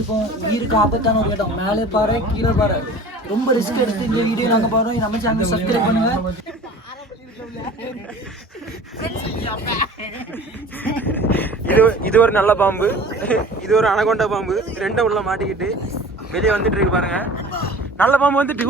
இப்போ உயிருக்கு ஆபத்தான ஒரு இடம். மேலே பாரு, கீழே பாரு. ரொம்ப ரிஸ்க் எடுத்து இந்த வீடியோ நாங்கள் பாருவோம். நம்ம சேனல் சப்ஸ்கிரைப் பண்ணுங்க. இது ஒரு நல்ல பாம்பு, இது ஒரு அனகொண்டா பாம்பு. ரெண்டும் உள்ள மாட்டிக்கிட்டு வெளியே வந்துட்டு இருக்கு பாருங்க. நல்ல பாம்பு வந்துட்டு.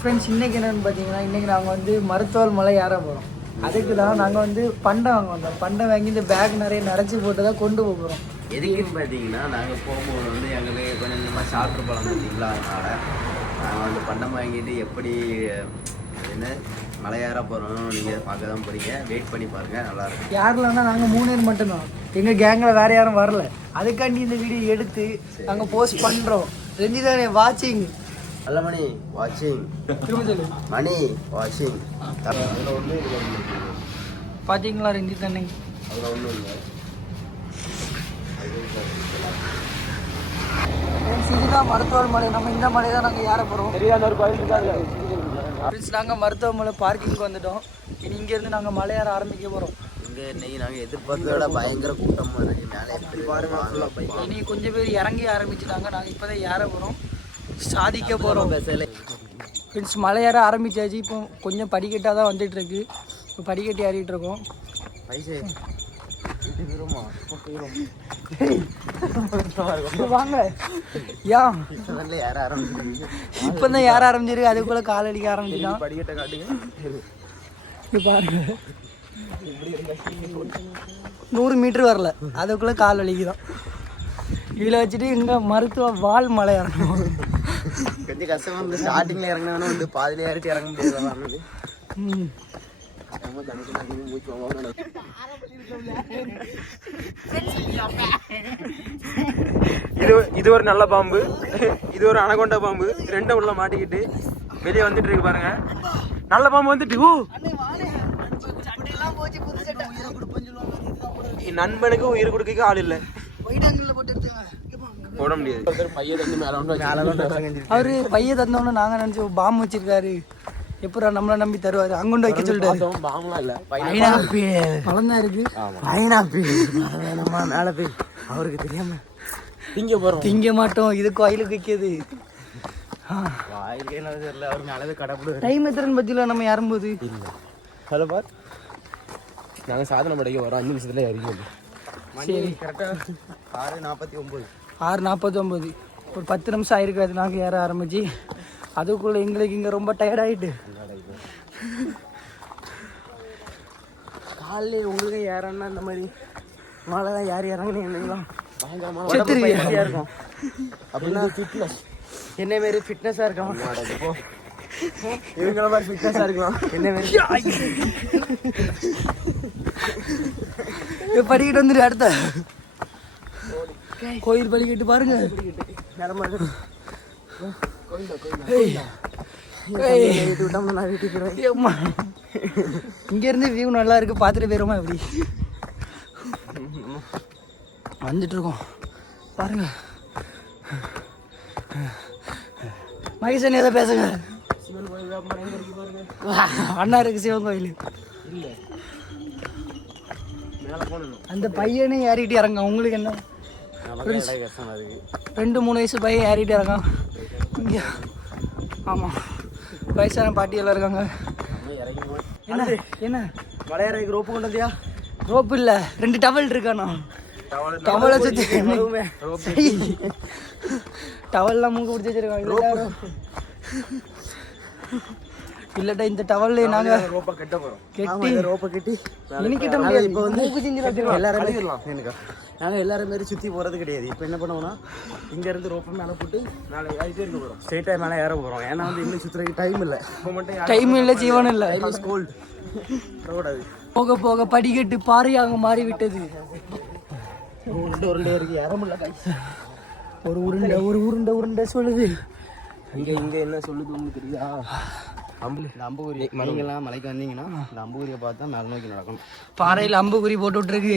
ஃப்ரெண்ட்ஸ், இன்றைக்கி என்னென்னு பார்த்தீங்கன்னா, இன்றைக்கி நாங்கள் வந்து மருத்துவல் மலை ஏற போகிறோம். அதுக்கு தான் நாங்கள் வந்து பண்டை வாங்க வந்தோம். பண்டை வாங்கி இந்த பேக் நிறைய நிறச்சி போட்டு தான் கொண்டு போகிறோம். எதுக்குன்னு பார்த்தீங்கன்னா, நாங்கள் போகும்போது வந்து எங்களுக்கு கொஞ்சம் கொஞ்சமாக சாப்பிட்டு போகலாம் பார்த்தீங்களா. அதனால் நாங்கள் வந்து பண்டம் வாங்கிட்டு எப்படி என்ன மலையேற போகிறோம் நீங்கள் பார்க்க தான் போகிறீங்க. வெயிட் பண்ணி பாருங்கள், நல்லாயிருக்கும். யாரில்னா நாங்கள் 3 பேர் மட்டும்தான். எங்கள் கேங்கில் வேறு யாரும் வரல. அதுக்காண்டி இந்த வீடியோ எடுத்து நாங்கள் போஸ்ட் பண்ணுறோம். ரஞ்சிதானே வாட்சிங். நல்ல மணி வாட்சிங். திரும்ப சொல்லு. மணி வாட்சிங். அதில் ஒன்றும் இல்லை. பார்த்தீங்களா ரஞ்சித் அண்ணே? அதில் ஒன்றும் இல்லை. இதுதான் மருத்துவல் மலை. நம்ம இந்த மலை தான் நாங்கள் ஏற போகிறோம். தெரியாத ஒரு கோயில் இருக்காது. நாங்கள் மருத்துவமலை பார்க்கிங்க்கு வந்துட்டோம். இனி இங்கேருந்து நாங்கள் மலை ஏற ஆரம்பிக்க போகிறோம். இங்கே இன்னைக்கு நாங்கள் எதிர்பார்த்ததை விட பயங்கர கூட்டம் இருக்குது. மேலே எப்படி பாருங்க. இனி கொஞ்சம் பேர் இறங்கி ஆரம்பிச்சிட்டாங்க. நாங்கள் இப்போ தான் ஏற போகிறோம், சாதிக்க போகிறோம். ஃப்ரெண்ட்ஸ், மலை ஏற ஆரம்பித்தாச்சு. இப்போ கொஞ்சம் படிக்கட்டாக தான் வந்துட்டுருக்கு. இப்போ படிக்கட்டு ஏறிட்டு இருக்கோம். வாங்க. ஏன் இப்போ தான் ஏற ஆரம்பிச்சிருக்கு. அதுக்குள்ளே கால் அடிக்க ஆரம்பிச்சிட்டான். படிக்கட்டை காட்டுங்க. இது பாருங்க, 100 மீட்டர் வரல, அதுக்குள்ளே கால் வலிக்குதான். இதில் வச்சுட்டு இங்கே மருத்துவ வால் மலை இறங்கணும். கொஞ்சம் கஷ்டமாக இருந்தது. ஸ்டார்டிங்கில் இறங்கினா வந்து பாதியில் ஏறிட்டு இறங்க முடியாது. இது ஒரு நல்ல பாம்பு, இது ஒரு அனகொண்டா பாம்பு. ரெண்டும் உள்ள மாட்டிக்கிட்டு வெளியே வந்துட்டு இருக்கு பாருங்க. நல்ல பாம்பு வந்துட்டு. நண்பனுக்கு உயிர் கொடுக்க ஆள் இல்லை, போட முடியாது. அவரு பைய தந்தோன்னு நாங்க நினைச்சு பாம்பு வச்சிருக்காரு. எப்படா நம்மள நம்பி தருவாரு? அங்கொண்டு வைக்க சொல்லிட்டாரு. பழம் தான் இருக்கு. மேல போய் அவருக்கு தெரியாம திங்க மாட்டோம். இது கோயிலுக்கு வைக்கிது. டைம் எத்தனை பத்தியில நம்ம ஏறும்போது ஹலோ பார், நாங்கள் சாதனை படைக்க வரோம். 5 நிமிஷத்துல இறங்கி. சரி, கரெக்டாக 6:49. 6:49. ஒரு 10 நிமிஷம் ஆயிருக்காது நாங்கள் ஏற ஆரம்பிச்சு. அதுக்குள்ளே எங்களுக்கு இங்கே ரொம்ப டயர்டாயிட்டு. காலையில் உங்களுக்கு ஏறன்னா இந்த மாதிரி மழை தான் யார் இறங்குனீங்களா செத்துருவியா இருக்கும். அப்படின்னா ஃபிட்னஸ் என்ன மாரி ஃபிட்னஸாக இருக்கலாம். இவங்கள மாதிரி ஃபிட்னஸாக இருக்கலாம். என்ன மாரி படிக்கிட்டு வந்துட்டு அடுத்த கோயில் படிக்கிட்டு பாருங்க. இங்க இருந்து வியூ நல்லா இருக்கு, பார்த்துட்டு போயிருமா? எப்படி வந்துட்டு இருக்கோம் பாருங்க. மகேசன் ஏதோ பேசுங்க. அண்ணா இருக்கு சிவன் கோயில். அந்த பையனே ஏறிட்டு இறங்க. உங்களுக்கு என்ன? 2-3 வயசு பையன் ஏறிட்டு இறங்கான் இங்க. ஆமாம், வயசான பாட்டி எல்லாம் இருக்காங்க. என்ன என்ன மலையறைக்கு ரோப்பு கொண்டு வந்தியா? ரோப்பு இல்லை, 2 டவல் இருக்காண்ணா. டவலை சுற்றி டவல்லாம் மூக்கு பிடிச்சி வச்சிருக்காங்க. இல்லட்டா இந்த டவல்ல நாங்க ரோப்பை கட்ட போறோம். கெட்டி ரோப்பை கட்டி இனிக்கிட்ட முடியாது. இப்போ வந்து மூக்கு செஞ்சு எல்லாரும் எனக்கு நாங்கள் எல்லாரும் மாரி சுற்றி போகிறது கிடையாது. இப்போ என்ன பண்ணுவோம்னா, இங்கேருந்து ரோப்பை மேலே போட்டு நாளை ஆகிட்டே இருக்க போகிறோம். ஸ்ட்ரெயிட்டாக மேலே ஏற போகிறோம். ஏன்னா வந்து இன்னும் சுற்றுறதுக்கு டைம் இல்லை. இப்போ மட்டும் டைம் இல்லை, ஜீவனம் இல்லை. கோல்டு கூடாது. போக போக படிக்கட்டு பாறையாக மாறி விட்டது. உருண்டை இருக்கு, ஏற முடியல. ஒரு உருண்டை சொல்லுது. இங்கே என்ன சொல்லுதுன்னு தெரியுதா? இந்த அம்புகுரி நீங்களாம் மலைக்கு வந்தீங்கன்னா இந்த அம்புகுரியை பார்த்து தான் மேல் நோக்கி நடக்கணும். பாறையில் அம்புகுரி போட்டு விட்டுருக்கு.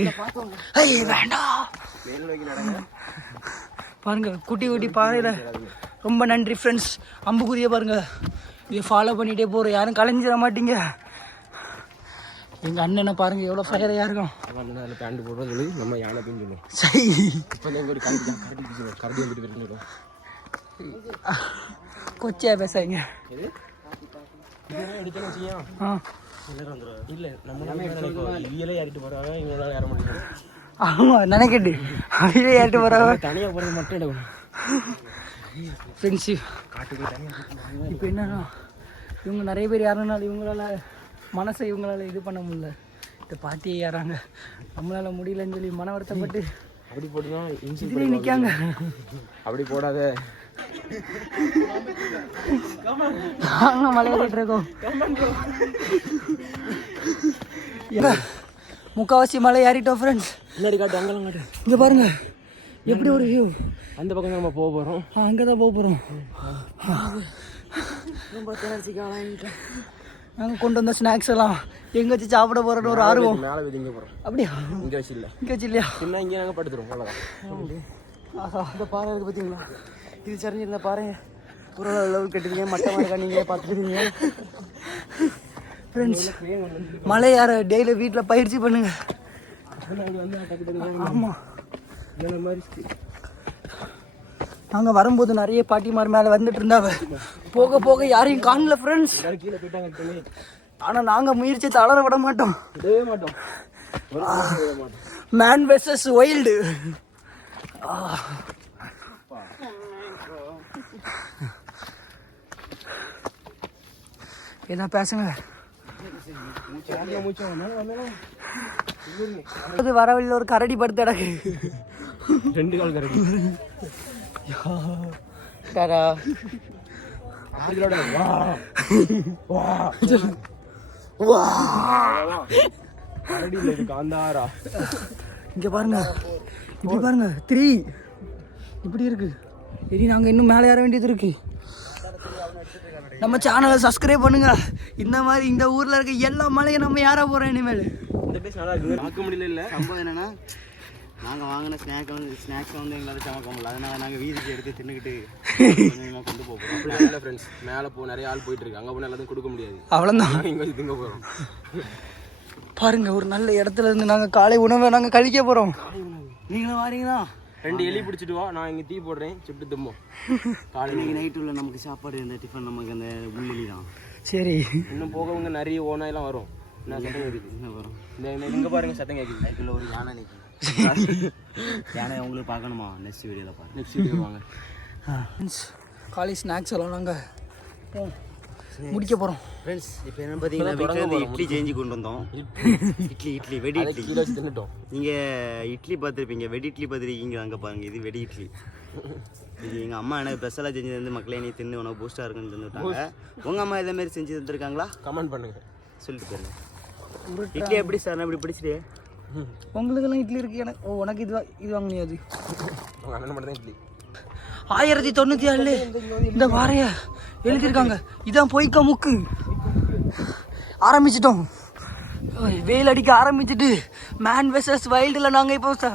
வேண்டாம், மேல் நோக்கி நடங்க. பாருங்க குட்டி குட்டி பாறையில். ரொம்ப நன்றி ஃப்ரெண்ட்ஸ். அம்புகுரியை பாருங்க, இதை ஃபாலோ பண்ணிகிட்டே போகிறோம். யாரும் கலைஞ்சிட மாட்டீங்க. எங்கள் அண்ணனை பாருங்க எவ்வளோ ஃபயரையாக இருக்கும். அண்ணன் அதில் பேண்ட் போடுறோம் சொல்லி நம்ம யானை பின்னு சொல்லுவோம். சரி இப்போ எங்கள் ஒரு கரடி வந்துட்டு போயிருக்கோம். கொச்சியா பேசாங்க. எடுத்தோன்னு வச்சுக்கியா ஆ இல்லை நம்ம இவியலே ஏறிட்டு போகிறாங்க, இவங்களால ஏற முடியும். ஆமாம் நினைக்கிட்டு அவையிலே ஏறிட்டு போகிறாங்க. தனியாக போகிறது மட்டும் எடுக்கணும். ஃப்ரெண்ட்ஷிப் இப்போ என்னன்னா இவங்க நிறைய பேர் யாருனாலும் இவங்களால மனசை இவங்களால இது பண்ண முடியல. இந்த பாட்டியை ஏறாங்க, நம்மளால முடியலன்னு சொல்லி மன வருத்தப்பட்டு அப்படி போட்டுதான் இதுலேயே நிற்காங்க. அப்படி போடாத நாங்க மலையாளிட்டு இருக்கோம். முக்கால்வாசி மலை ஏறிட்டோம் ஃப்ரெண்ட்ஸ். முன்னாடி காட்டு, அங்கெல்லாம் காட்டு. இங்கே பாருங்க எப்படி ஒரு வியூ. அந்த பக்கம் தான் நம்ம போக போகிறோம். அங்கே தான் போக போகிறோம். நாங்கள் கொண்டு வந்த ஸ்நாக்ஸ் எல்லாம் எங்கே வச்சு சாப்பிட போகிறோன்னு ஒரு ஆர்வம். மேலே போய் இங்கே போகிறோம். அப்படியா? இங்கே வச்சு இல்லை, இங்கே வச்சு இல்லையா? இன்னும் இங்கே நாங்கள் படுத்துருவோம். அவ்வளோதான். ஆஹா இந்த பாறை இருக்குது பார்த்தீங்களா? இது சரிஞ்சிருந்த பாறை ஒரு லெவல் கட்டுறீங்க, மட்டமாக இருக்கா நீங்கள் பார்த்துக்கிறீங்க. ஃப்ரெண்ட்ஸ் மலை ஏற டெய்லி வீட்டில் பயிற்சி பண்ணுங்க. ஆமாம் நாங்கள் வரும்போது நிறைய பாட்டிமார் மேலே வந்துட்டு இருந்தாங்க. போக போக யாரையும் காணல ஃப்ரெண்ட்ஸ். கீழே போயிட்டாங்க. ஆனால் நாங்கள் முயற்சி தளர விட மாட்டோம். விடவே மாட்டோம். Man versus wild. என்ன பேசுங்க. அது வரவழியில் ஒரு கரடி படுத்து கிடக்கு. 2 கால் கரடி. கரடி இல்லை, இது காந்தாரா. இங்க பாருங்க, இப்படி பாருங்க 3 இப்படி இருக்கு. இனி நாங்கள் இன்னும் மேலே ஏற வேண்டியது இருக்கு. நம்ம சேனலை சப்ஸ்கிரைப் பண்ணுங்க. இந்த மாதிரி இந்த ஊரில் இருக்க எல்லா மலையும் நம்ம ஏற போகிறோம் இனிமேல். இந்த பேஸ் நல்லா இருக்குது, பார்க்க முடியல. இல்லை சம்பவம் என்னன்னா, நாங்கள் வாங்கின ஸ்நாக்ஸ் வந்து எங்களால் சமைக்க முடியல. அதனால் நாங்கள் வீதிக்கு எடுத்து தின்னுக்கிட்டு கொண்டு போகிறோம். அப்படி இல்லை ஃப்ரெண்ட்ஸ், மேலே நிறைய ஆள் போயிட்டு இருக்கு. அங்கே போனால் எல்லாத்தையும் கொடுக்க முடியாது. அவ்வளோதான், இங்கே வச்சு திங்க போகிறோம். பாருங்க ஒரு நல்ல இடத்துல இருந்து நாங்கள் காலை உணவை நாங்கள் கழிக்க போகிறோம். நீங்களும் வாரீங்களா? 2 எலி பிடிச்சிட்டு வா, நான் இங்கே தீ போடுறேன், சுட்டு தும்போம். காலையில் நைட்டு உள்ள நமக்கு சாப்பாடு இந்த டிஃபன் நமக்கு அந்த முள்ளெலி தான். சரி இன்னும் போகவங்க நிறைய ஓனாயெல்லாம் வரும். என்ன சத்தம் கேட்குது? இன்னும் வரும். இந்த இங்கே பாருங்க சத்தம் கேட்குது. அதுக்குள்ள ஒரு யானை நிற்கும். யானை உங்களுக்கு பார்க்கணுமா? நெக்ஸ்ட் வீடியோவில் பாருங்க. நெக்ஸ்ட் வீடியோ வாங்க. காலை ஸ்நாக்ஸ் எல்லாம் நாங்கள் முடிக்க போகிறோம். ஃப்ரெண்ட்ஸ் இப்போ என்ன பார்த்தீங்கன்னா, வீட்டில் இருந்து இட்லி செஞ்சு கொண்டு வந்தோம். இட்லி வெடி இட்லி கீழே வச்சு தின்னுட்டோம். நீங்கள் இட்லி பார்த்துருப்பீங்க, வெடி இட்லி பார்த்துருக்கீங்க. அங்கே பாருங்கள், இது வெடி இட்லி. இது எங்கள் அம்மா எனக்கு ஸ்பெஷலாக செஞ்சு தந்து மக்களே நீ தின்னு உனக்கு பூஸ்டாக இருக்குன்னு தந்துவிட்டாங்க. உங்கள் அம்மா இதேமாரி செஞ்சு தந்துருக்காங்களா? கமெண்ட் பண்ணுங்க, சொல்லிட்டு போயிருங்க. இட்லி எப்படி சார்? நான் இப்படி பிடிச்சிட்டு உங்களுக்கெல்லாம் இட்லி இருக்கு. எனக்கு உனக்கு இது வாங்கினியாது. உங்கள் அண்ணன் மட்டும் தான் இட்லி. 1097 இந்த வாரைய எழுதியிருக்காங்க. இதான் பொய்க்க முக்கு. ஆரம்பிச்சிட்டோம், வெயில் அடிக்க ஆரம்பிச்சுட்டு மேன் வெர்சஸ் வைல்டில் நாங்கள் இப்போ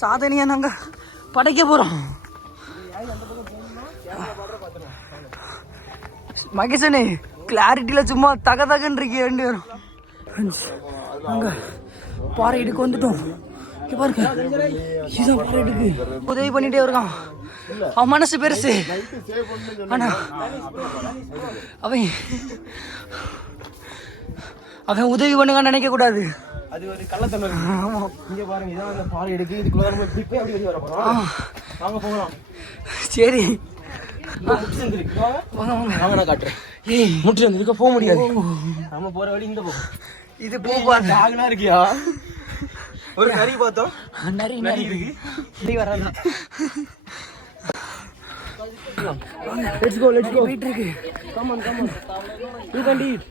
சாதனையாக நாங்கள் படைக்க போகிறோம். மகேசனே கிளாரிட்டியில் சும்மா தகன்னு இருக்கீங்க 2 பேரும். நாங்கள் பாறை இடுக்கு வந்துட்டோம். பாருங்க இதுதான் பாறை இடுக்கு. உதவி பண்ணிட்டே இருக்கான். அவன் மனசு பெருசு, ஆனா அவன் உதவி பண்ணுங்க நினைக்க கூடாது. அது ஒரு கள்ளத்தனம். ஆமா, இங்க பாருங்க, இதான் அந்த பாறை எடுக்கு. இதுக்குள்ள நம்ம இப்படி போய் அப்படி வெளிய வர போறோம். வாங்க போகலாம். சரி முட்டு செஞ்சிருக்கு. வாங்க நான் காட்டுறேன். ஏய் முட்டு செஞ்சிருக்க போக முடியாது. நம்ம போற வழி இந்த பக்கம். இது போகாது. ஆகனா இருக்கியா? ஒரு நரி பார்த்தோம். நரி இருக்கு. நரி வராதா? Let's go. வெயிட் இருக்கு. Come on. You can eat.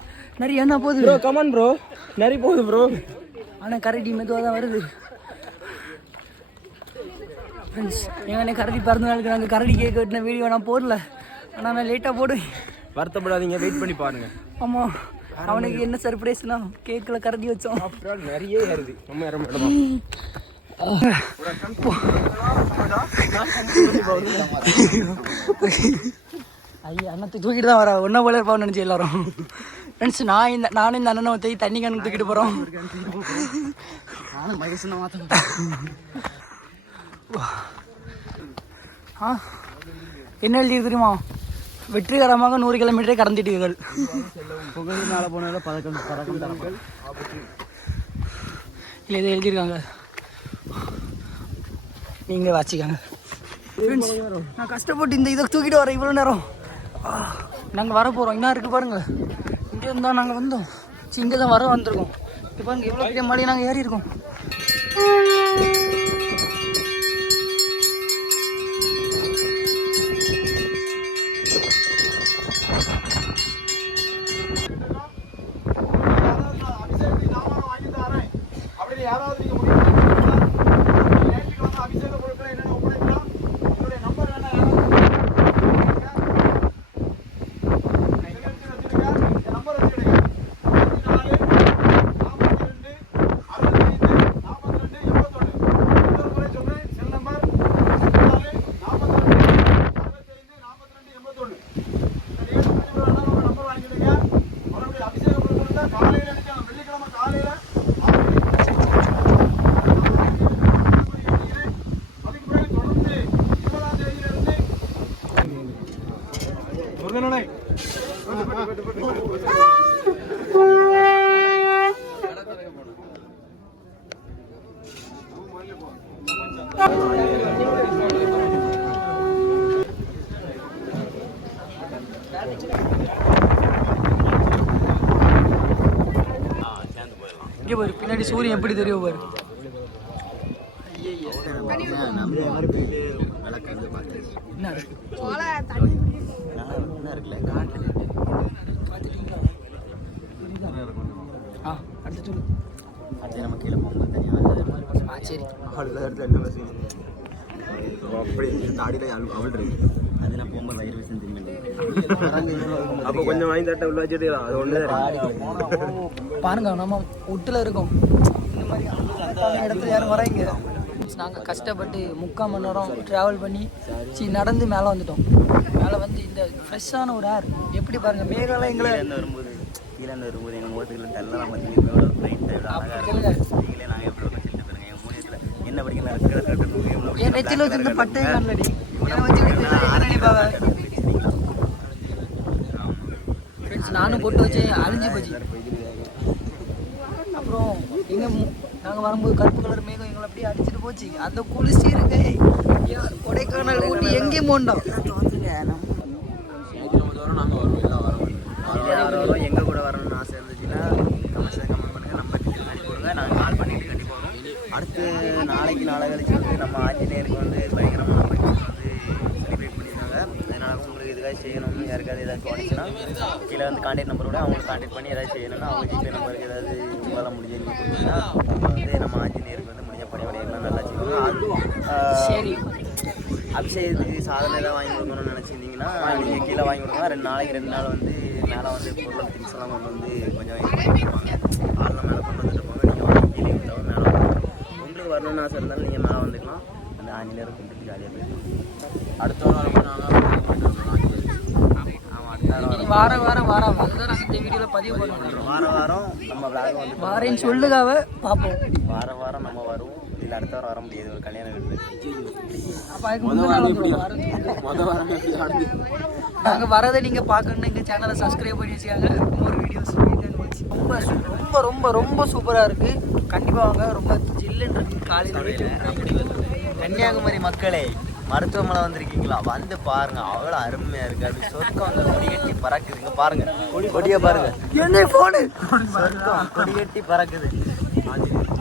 நரி என்ன போகுது? Bro, come on bro. நரி போகுது bro. ஆனால் கரடி மெதுவாக தான் வருது. ஃப்ரெண்ட்ஸ் எங்கன்னே கரடி பிறந்த நாளுக்கு நாங்கள் கரடி கேக் வெட்டின வீடியோ நான் போடல. ஆனால் நான் லேட்டாக போடுவேன். வருத்தப்படாதீங்க, வெயிட் பண்ணி பாருங்க. ஆமாம், அவனுக்கு என்ன சர்ப்ரைஸ்னா கேக்கில் கரடி வச்சோம். நிறைய ஏறுது. நம்ம ஏற மாட்டோம். ஐயா அண்ணத்தை தூக்கிட்டு தான் வர ஒன்றை போல இருப்பான்னு நினச்சி எல்லாரும். ஃப்ரெண்ட்ஸ் நானும் இந்த அண்ணனை ஒருத்தி தண்ணி கணக்கு தூக்கிட்டு போகிறோம். நானும் மகேசனை மாற்ற என்ன எழுதி தெரியுமா? வெற்றிகரமாக 100 கிலோமீட்டரை கடந்துட்டீர்கள். புகழ் மேலே போனால பதக்கம் தரப்பல் இல்லை இதை எழுதியிருக்காங்க, நீங்களே வாசிக்காங்க. ஃப்ரெண்ட்ஸ் நான் கஷ்டப்பட்டு இந்த இதை தூக்கிட்டு வரேன் இவ்வளோ நேரம். நாங்கள் வர போகிறோம், என்ன இருக்குது பாருங்கள். இங்கே இருந்தால் நாங்கள் வந்தோம், இங்கே தான் வந்திருக்கோம். இப்போ பாருங்கள் எவ்வளோ பெரிய மலையை நாங்கள் ஏறி இருக்கோம். இங்கே பாரு பின்னாடி சூரியன் எப்படி தெரியும் பாரு. என்ன அடுத்து நம்ம கீழே போகும்போது தனியாக சரி அப்படி தாடியில் அவள் இருக்கு அது நான் போகும்போது வயிறு விஷயம் தெரியும். அப்போ கொஞ்சம் வாங்கி தட்ட உள்ள வச்சுட்டு அது ஒன்று பாருங்க நம்ம வீட்டில் இருக்கோம். இந்த மாதிரி இடத்துல யாரும் வராங்க. நாங்கள் கஷ்டப்பட்டு 3/4 மணி நேரம் ட்ராவல் பண்ணி நடந்து மேலே வந்துட்டோம். மேலே வந்து இந்த ஃப்ரெஷ்ஷான ஒரு ஏர் எப்படி பாருங்கள். மேகாலயா எங்களை வரும்போது கீழே வரும்போது எங்கள் முகத்துக்குள்ள தள்ளலாம் நீங்களே நாங்கள் எப்படி செஞ்சு பாருங்க. எங்கள் மூலியத்தில் என்ன படிக்கலாம் என் நெத்தியில் வச்சிருந்த பட்டே காணலடி. நானும் போட்டு வச்சேன் அழிஞ்சு போச்சு. அப்புறம் நாங்கள் வரும்போது கருப்பு கலர் மேகம் எங்களை அப்படியே அடிச்சுட்டு போச்சு. அந்த குளிர்ச்சி இருக்கு கொடைக்கானல் ஊட்டி எங்கேயும் போண்டோம். எங்கள் கூட வரணும்னு ஆசை இருந்துச்சுன்னா கமெண்ட் பண்ணுங்கள். நம்ம கட்டி கொடுங்க, நாங்கள் கால் பண்ணிட்டு கட்டி போகிறோம். அடுத்து நாளைக்கு நாளை கழிச்சு வந்து நம்ம ஆஞ்சநேயருக்கு வந்து பயங்கரமாக நம்ம வந்து செலிப்ரேட் பண்ணியிருக்காங்க. அதனால உங்களுக்கு எதுக்காக செய்யணும்னு யாருக்காவது ஏதாச்சும் உடச்சுன்னா கீழே வந்து கான்டாக்ட் நம்பரோட அவங்களுக்கு கான்டாக்ட் பண்ணி ஏதாவது செய்யணும்னா அவங்க ஜிபே நம்பருக்கு ஏதாவது உங்களால் முடிஞ்ச நீங்கள் கொடுத்தீங்கன்னா வந்து நம்ம ஆஞ்சநேயருக்கு வந்து முடிஞ்ச படையெல்லாம் நல்லா செய்யணும். அபிஷேகத்துக்கு சாதனை ஏதாவது வாங்கி கொடுக்கணும்னு நினச்சிருந்தீங்கன்னா நீங்கள் கீழே வாங்கி கொடுக்கலாம். 2 நாள் வந்து மேலே வந்து பொருள் திங்ஸ் எல்லாம் கொண்டு வந்து கொஞ்சம் வாங்கிடுவாங்க. ஆள்லாம் மேலே கொண்டு வந்துட்டு போங்க. நீங்கள் வந்து கீழே விட்டவங்க மேலே உங்களுக்கு வரணும்னு ஆசை இருந்தாலும் நீங்கள் மேலே வந்துக்கலாம். அந்த ஆஞ்சநேயர் கும்பிட்டு ஜாலியாக போயிடும். அடுத்த வாரம் வாரம் அதுதான் நாங்கள் இந்த வீடியோவில் பதிவு பண்ணுவோம். வாரம் நம்ம விளாக வந்து வாரேன்னு சொல்லுகாவ பார்ப்போம். வாரம் நம்ம வருவோம். இல்லை அடுத்த வாரம் வர முடியாது, ஒரு கல்யாண வீடு. அப்போ அதுக்கு நாங்கள் வரதை நீங்கள் பார்க்கணுன்னு எங்கள் சேனலை சப்ஸ்கிரைப் பண்ணி வச்சுக்காங்க. ஒரு வீடியோஸ் ரொம்ப ரொம்ப ரொம்ப ரொம்ப சூப்பராக இருக்குது. கண்டிப்பாக வாங்க. ரொம்ப ஜில்லுன்னு இருக்குது காலையில். கன்னியாகுமரி மக்களே, மருத்துவமனை வந்திருக்கீங்களா? வந்து பாருங்க, அவ்வளோ அருமையாக இருக்குது. அப்படி சொர்க்கம் வந்து கொடிகட்டி பறக்குதுங்க. பாருங்க கொடியை பாருங்க. என்ன ஃபோனு சொர்க்கம் கொடிகட்டி பறக்குது.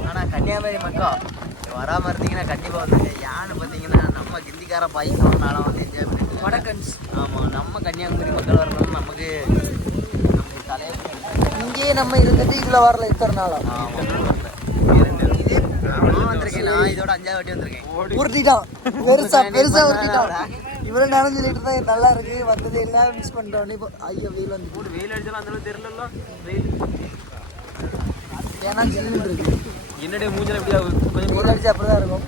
ஆனால் கன்னியாகுமரி மக்கள் வராமல் இருந்தீங்கன்னா கண்டிப்பாக வந்துங்க. யான்னு பார்த்தீங்கன்னா நம்ம கிந்திக்கார பாய்க்கணும்னாலும் வந்து என்ஜாய் பண்ணிட்டு வடக்கன்ஸ். ஆமாம், நம்ம கன்னியாகுமரி மக்கள் வரணும். நமக்கு தலைவர் இங்கேயே நம்ம இருந்துட்டு இதில் வரல இத்தனை நாளா. நான் வந்திருக்கேன். நான் இதோட 5ஆவது வாட்டி வந்திருக்கேன். உருட்டிட்டான், பெருசா உருட்டிட்டான். இவ்வளோ நேரம் சொல்லிட்டு தான் நல்லா இருக்கு. வந்தது எல்லாம் மிஸ் பண்ணிட்டோம். இப்போ ஐயோ வெயில் வந்து வெயில் அடிச்சாலும் அந்த அளவுக்கு தெரியல. வெயில் ஏன்னா ஜில்லுன்னு இருக்கு. என்னுடைய மூஞ்சில் எப்படி கொஞ்சம் வெயில் அடிச்சு அப்படிதான் இருக்கும்.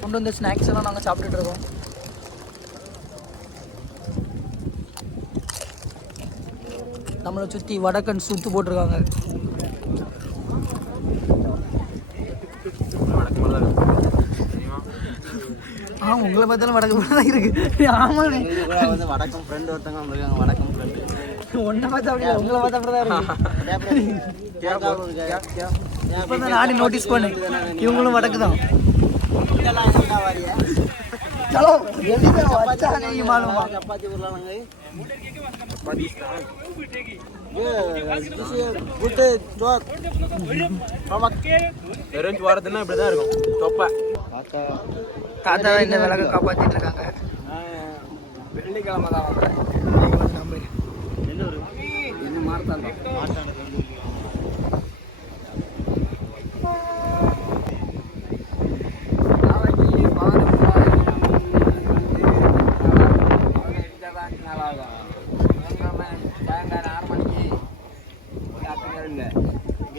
கொண்டு வந்த ஸ்நாக்ஸ் எல்லாம் நாங்கள் சாப்பிட்டுட்டு இருக்கோம். நம்மளை சுற்றி வடக்கன் சுத்து போட்டிருக்காங்க. உங்களை பார்த்தாலும் வடக்கு தான் இருக்கு. ஆமாம் வந்து வடக்கம் ஃப்ரெண்டு ஒருத்தவங்க வந்திருக்காங்க. வடக்கம் ஃப்ரெண்டு ஒன்றை பார்த்தா அப்படியே உங்களை பார்த்தா அப்படி தான் இருக்கு. இப்போ தான் நானே நோட்டீஸ் பண்ணேன், இவங்களும் வடக்கு தான். चलो जल्दी करो, अच्छा नहीं मालूम चपाती बोलांगे ये गुड जोक ரெண்டு வாரத்துனா இப்படி தான் இருக்கும். தொப்பை தாத்தா இந்த விலக காப்பாத்திட்டு இருக்காங்க. வெள்ளிக்கிழமை தான் வந்தேன். என்ன மார்த்தாங்க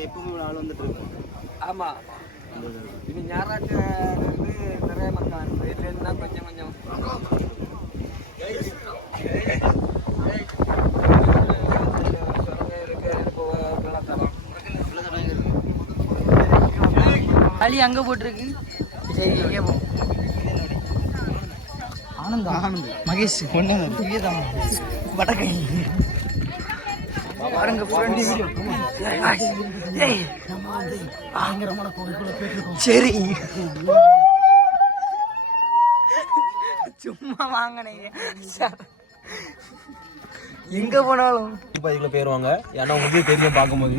எப்பவும் ஆள் வந்துட்டு இருக்கு. ஆமா, இது ஞாயிறாட்டு நிறைய மக்கள் வீட்டிலேருந்து கொஞ்சம் கொஞ்சம் களி அங்கே போட்டிருக்கு. சரி எங்கே போ. ஆனந்த் மகேஷ் வடக்கை பாருங்க சரி சும்மா வாங்கினீங்க எங்க போனாலும் இப்போ இதுக்குள்ள போயிருவாங்க. ஏன்னா உங்களுக்கு தெரியும் பார்க்கும்போது.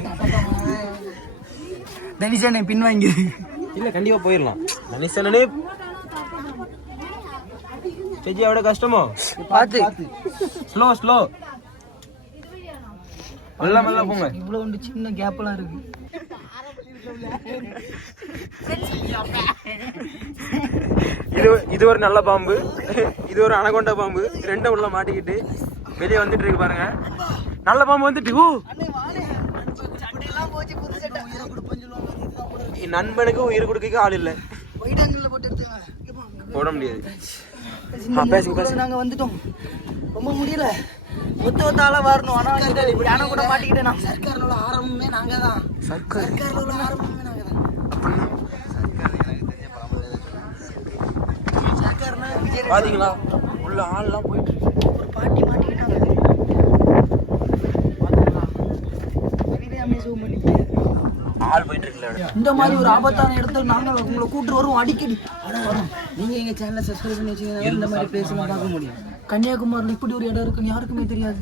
தனிஷானே பின் வாங்கி இல்ல கண்டிப்பா போயிடலாம். மனுஷனே செஜி அவட கஷ்டமோ பார்த்து ஸ்லோ ஸ்லோ மெல்ல மெல்ல போங்க. இவ்வளவு ஒன்று சின்ன கேப்லாம் இருக்கு. இது ஒரு நல்ல பாம்பு, இது ஒரு அனகொண்ட பாம்பு. ரெண்டும் உள்ள மாட்டிக்கிட்டு வெளியே வந்துட்டு இருக்கு பாருங்க. நல்ல பாம்பு வந்துட்டு நண்பனுக்கு உயிர் கொடுக்க ஆள் இல்ல. போட முடியாது. நாங்க வந்துட்டோம். ரொம்ப முடியல, ஒத்தால வரணும். ஆனா இப்படி ஆனா கூட மாட்டிக்கிட்டேன் நான். சர்க்காரோட ஆரம்பமே நாங்க தான். சர்க்காரோட ஆரம்பமே நாங்க தான். பாத்தீங்களா உள்ள ஆள்லாம் போயிட்டு ஒரு பாட்டி மாட்டிக்கிட்டாங்க. ஆள் போயிட்டு இருக்குல்ல. இந்த மாதிரி ஒரு ஆபத்தான இடத்துல நாங்கள் உங்களை கூட்டு வருவோம் அடிக்கடி. நீங்க எங்க சேனலை சப்ஸ்கிரைப் பண்ணி வச்சீங்கன்னா இந்த மாதிரி பிளேஸ் எல்லாம் பார்க்க முடியும். கன்னியாகுமரியில் இப்படி ஒரு இடம் இருக்குன்னு யாருக்குமே தெரியாது.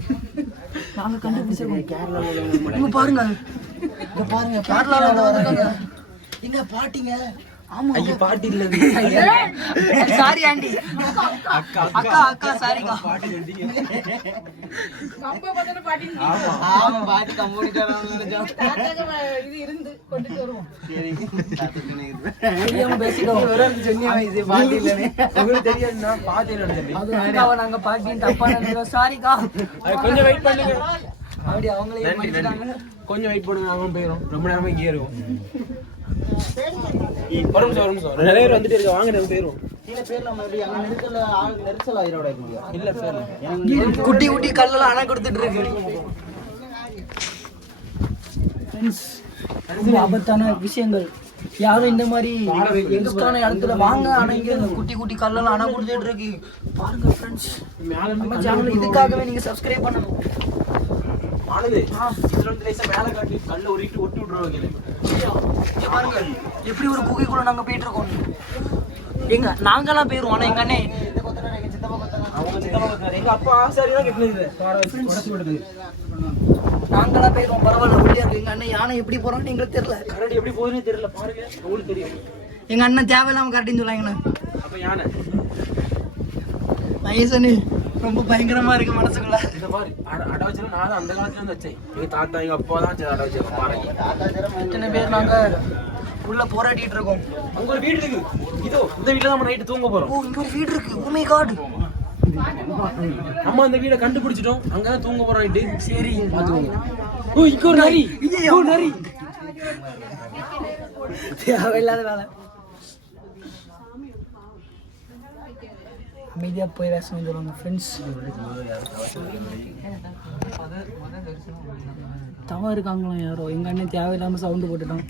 நாங்க கண்டுபிடிச்சிருக்கோம். கேரளாவில் பாருங்க, இங்க பாருங்க கேரளாவில் வராங்க எங்க பாட்டிங்க. ஆமா ஐயா பாட்டி இல்ல, சாரி ஆண்டி, அக்கா அக்கா அக்கா சாரிக்கா. ஆமா பாட்டி கம்யூனிட்டாங்க இது இருந்து கொண்டுட்டு வருவோம். தெரியாதுன்னா பாட்டி நாங்க பாட்டின்னு தப்பா நினைக்கிறோம். சாரிக்கா, கொஞ்சம் வெயிட் பண்ணுங்க. அப்படி அவங்களே கொஞ்சம் வெயிட் பண்ணுங்க, அவன் போயிடும். ரொம்ப நேரமா இங்கே இருக்கும். ஒரு நிமிஷம் நிறைய பேர் வந்துட்டு இருக்க. வாங்க நம்ம போயிடும். இல்ல சார், குட்டி குட்டி கல்லெல்லாம் அணை கொடுத்துட்டு இருக்கு. ரொம்ப ஆபத்தான விஷயங்கள். யாரும் இந்த மாதிரி எங்கஸ்டான இடத்துல வாங்க. ஆனா இங்க குட்டி குட்டி கல்லெல்லாம் அணை கொடுத்துட்டு இருக்கு. பாருங்க ஃப்ரெண்ட்ஸ், நம்ம சேனல் இதுக்காகவே நீங்க சப்ஸ்கிரைப் பண்ணணும். பாருங்க எப்படி ஒரு குகைக்குள்ள நாங்க போயிட்டு இருக்கோம். எங்க நாங்கெல்லாம் போயிருவோம். ஆனா எங்க அண்ணே எங்க அப்பா ஆசாரியா கிட்டது நாங்கெல்லாம் போயிருவோம். பரவாயில்ல ஒளியா இருக்கு. எங்க அண்ணன் யானை எப்படி போறான்னு எங்களுக்கு தெரியல. கரடி எப்படி போகுதுன்னு தெரியல. பாருங்க உங்களுக்கு தெரியும். எங்க அண்ணன் தேவையில்லாம கரடின்னு சொல்லாங்கண்ணே. அப்ப யானை வயசனு ரொம்ப பயங்கரமா இருக்கு மனசுக்குள்ள. இந்த பாரு அடை வச்சு நான் அந்த காலத்துல இருந்து வச்சேன். எங்க தாத்தா எங்க அப்பா தான் அடை வச்சாங்க. பாருங்க எத்தனை பேர் நாங்க உள்ள போராடிட்டு இருக்கோம். அங்க ஒரு வீடு இருக்கு. இதோ இந்த வீட்டுல நம்ம நைட்டு தூங்க போறோம். ஓ, இங்க ஒரு வீடு இருக்கு. ஓ மை காட், நம்ம அந்த வீடை கண்டுபிடிச்சிட்டோம். அங்கதான் தூங்க போறோம் நைட்டு. சரி பாத்துக்கோங்க. ஓ இங்க ஒரு நரி. ஓ நரி தேவையில்லாத வேலை. அமைதியாக போய் பேசணும்னு சொல்லுவாங்க ஃப்ரெண்ட்ஸ். தவம் இருக்காங்களாம் யாரோ. எங்கள் அண்ணன் தேவையில்லாமல் சவுண்டு போட்டுட்டோம்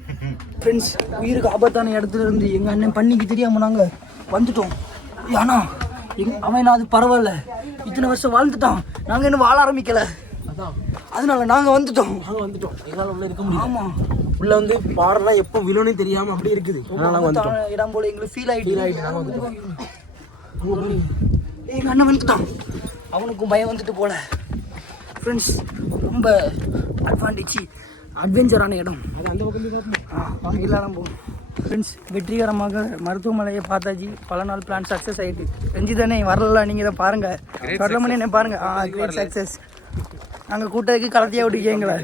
ஃப்ரெண்ட்ஸ். உயிருக்கு ஆபத்தான இடத்துல இருந்து எங்கள் அண்ணன் பண்ணிக்கு தெரியாமல் நாங்கள் வந்துட்டோம். ஏன்னா அவன் அது பரவாயில்ல, இத்தனை வருஷம் வாழ்ந்துட்டான், நாங்கள் இன்னும் வாழ ஆரம்பிக்கலை. அதனால நாங்கள் வந்துட்டோம். எங்களால் உள்ள இருக்க முடியும். ஆமாம், உள்ள வந்து பாடலாம் எப்போ விழுன்னு தெரியாமல் அப்படி இருக்குது. இடம் போல எங்களுக்கு ஃபீல் ஆகிட்டு நாங்கள் வந்துட்டோம். எங்கள் அண்ணன் வந்துட்டான், அவனுக்கும் பயம் வந்துட்டு போல ஃப்ரெண்ட்ஸ். ரொம்ப அட்வென்ச்சரான இடம். அது அந்த பக்கம் போய் பார்ப்போம். வாங்க எல்லாரும் போகும் ஃப்ரெண்ட்ஸ். வெற்றிகரமாக மருத்துவமனையை பார்த்தாச்சு. பல நாள் பிளான் சக்ஸஸ் ஆகிட்டு. ரஞ்சிதானே வரல, நீங்கள் இதை பாருங்கள், வரலமணி என்ன பாருங்கள். Great success. நாங்கள் கூட்டத்துக்கு கலத்தியாக விட்டுக்கீங்களே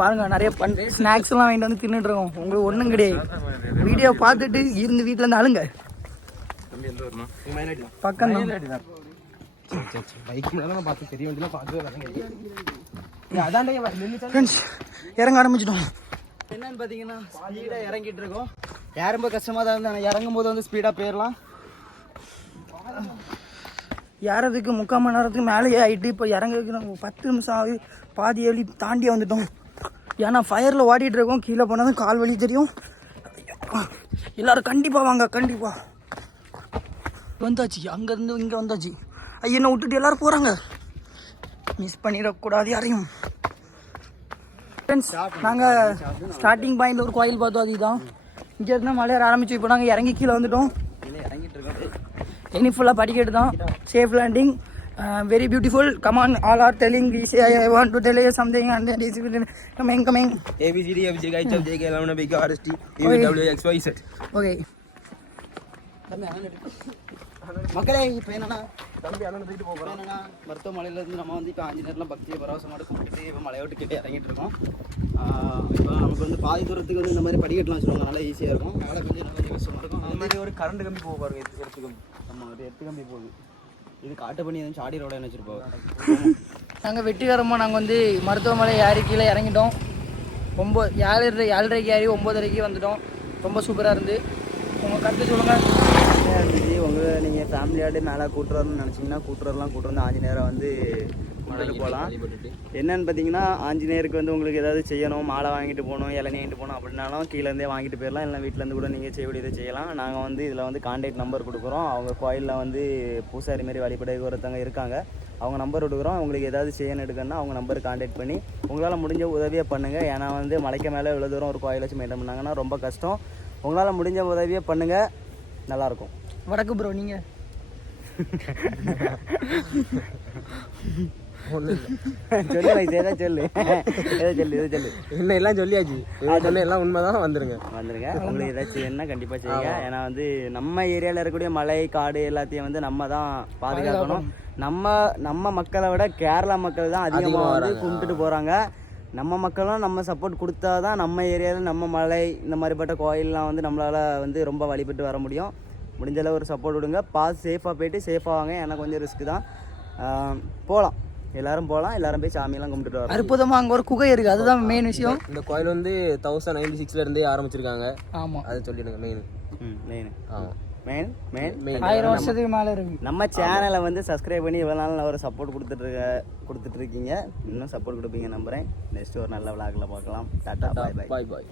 பாருங்க. நிறைய ஸ்நாக்ஸ் எல்லாம் வாங்கிட்டு வந்து தின்னுட்டு இருக்கோம். உங்களுக்கு ஒன்றும் கிடையாது. வீடியோ பார்த்துட்டு இருந்து வீட்டில் இருந்து அழுங்க. பக்கம் இறங்க ஆரம்பிச்சிட்டோம். என்னன்னு பார்த்தீங்கன்னா ஸ்பீடாக இறங்கிட்டு இருக்கோம். ரொம்ப கஷ்டமாக தான் இருந்தால் இறங்கும் போது வந்து ஸ்பீடாக போயிடலாம். ஏறதுக்கு 3/4 மணி நேரத்துக்கு மேலேயே ஆகிட்டு இப்போ இறங்குறதுக்கு நம்ம 10 நிமிஷம் ஆகி பாதி வழி தாண்டி வந்துட்டோம். ஏன்னா ஃபயரில் ஓடிட்டு இருக்கோம். கீழே போனதும் கால் வலி தெரியும். எல்லோரும் கண்டிப்பாக வாங்க, கண்டிப்பாக வந்தாச்சு. அங்கேருந்து இங்கே வந்தாச்சு. என்னை விட்டுட்டு எல்லோரும் போகிறாங்க. மிஸ் பண்ணிடக்கூடாது யாரையும். ஃப்ரெண்ட்ஸ், நாங்கள் ஸ்டார்டிங் பாயிண்டில் ஒரு கோயில் பார்த்தோம், அதுதான். இங்கே இருந்தால் மலையேற ஆரம்பிச்சு. இப்போ நாங்கள் இறங்கி கீழே வந்துட்டோம். இறங்கிட்டு இருக்கோம். இனி ஃபுல்லாக படிக்கட்டு தான். Safe landing, very beautiful. Come on, all are telling I want to tell you something and coming ABCD FGH RST UWXYZ. Okay மக்களே, இப்போ என்னன்னா மருத்துவமனையிலேருந்து நம்ம வந்து இப்போ ஆஞ்சநேயர்லாம் பக்தியை பரவசமாக கும்பிட்டுட்டு இப்போ மலையை விட்டு கேட்டு இறங்கிட்டு இருக்கோம். இப்போ நமக்கு வந்து பாதி தூரத்துக்கு வந்து இந்த மாதிரி படிக்கட்டலாம் சொல்லுவாங்க, நல்லா ஈஸியாக இருக்கும். மழை கொஞ்சம் நல்லா கஷ்டமாக இருக்கும். அது மாதிரி ஒரு கரண்ட் கம்பி போக பாருங்க, எடுத்து கம்பி. ஆமாம், ஒரு 8 கம்பி போகுது. இது காட்டு பண்ணி எதுவும் சாடி ரோட வச்சுருப்போம். நாங்கள் வெற்றிகரமாக நாங்கள் வந்து மருத்துவமனை ஏறி கீழே இறங்கிட்டோம். 7:30 ஏறி 9:30 வந்துட்டோம். ரொம்ப சூப்பராக இருந்து. உங்கள் கருத்து சொல்லுங்கள். இருந்துச்சு. நீங்கள் ஃபேமிலியோட மேலே கூட்டுறோம்னு நினச்சிங்கன்னா கூட்டுறது வந்து ஆஞ்சநேயரை வந்து கொண்டுட்டு போகலாம். என்னென்னு பார்த்தீங்கன்னா, ஆஞ்சநேயருக்கு வந்து உங்களுக்கு ஏதாவது செய்யணும், மாலை வாங்கிட்டு போகணும், இளநீ வாங்கிட்டு போகணும் அப்படின்னாலும் கீழேருந்தே வாங்கிட்டு போயிடலாம். இல்லை வீட்டிலேருந்து கூட நீங்கள் செய்யக்கூடியதை செய்யலாம். நாங்கள் வந்து இதில் வந்து கான்டாக்ட் நம்பர் கொடுக்குறோம். அவங்க கோயிலில் வந்து பூசாரி மாரி வழிபட ஒருத்தவங்க இருக்காங்க, அவங்க நம்பர் கொடுக்குறோம். உங்களுக்கு ஏதாவது செய்யணும் எடுக்கணும்னா அவங்க நம்பருக்கு கான்டாக்ட் பண்ணி உங்களால் முடிஞ்ச உதவியை பண்ணுங்கள். ஏன்னா வந்து மலைக்கு மேலே இவ்வளோ தூரம் ஒரு கோயில் வச்சு மெயின்டைன் பண்ணாங்கன்னா ரொம்ப கஷ்டம். உங்களால் முடிஞ்ச உதவியை பண்ணுங்கள், நல்லாயிருக்கும். வடக்கு ப்ரோ, நீங்கள் சொல்லு சொல்லு என்ன எல்லாம் சொல்லியாச்சு. சொன்ன எல்லாம் உண்மைதான். வந்துருங்க. உங்களுக்கு ஏதாச்சும் என்ன கண்டிப்பாக செய்யுங்க. ஏன்னா வந்து நம்ம ஏரியாவில் இருக்கக்கூடிய மலை காடு எல்லாத்தையும் வந்து நம்ம தான் பாதுகாக்கணும். நம்ம மக்களை விட கேரளா மக்கள் தான் அதிகமாக வந்து கும்பிட்டுட்டு போகிறாங்க. நம்ம மக்களும் நம்ம சப்போர்ட் கொடுத்தா தான் நம்ம ஏரியாவில் நம்ம மலை இந்த மாதிரிப்பட்ட கோயிலெலாம் வந்து நம்மளால் வந்து ரொம்ப வழிபட்டு வர முடியும். முடிஞ்சளவு ஒரு சப்போர்ட் விடுங்க. பார்த்து சேஃபாக போயிட்டு சேஃபாக வாங்க. ஏன்னா கொஞ்சம் ரிஸ்க்கு தான். போகலாம், எல்லாரும் போகலாம். எல்லாரும் போய் சாமியெல்லாம் கும்பிட்டுட்டு வரோம். அற்புதமாக அங்கே ஒரு குகை இருக்குது, அதுதான் மெயின் விஷயம். இந்த கோயில் வந்து 1096 இருந்தே ஆரம்பிச்சிருக்காங்க. ஆமாம், அதை சொல்லிடுங்க. மெயின் 1000 வருஷத்துக்கு மேலே இருக்கு. நம்ம சேனலை வந்து சப்ஸ்கிரைப் பண்ணி இவ்வளோ நாள் ஒரு சப்போர்ட் கொடுத்துட்டு இருக்கீங்க. இன்னும் சப்போர்ட் கொடுப்பீங்க நம்புகிறேன். நெக்ஸ்ட் ஒரு நல்ல விளாகில் பார்க்கலாம். டாட்டா, பாய் பாய்.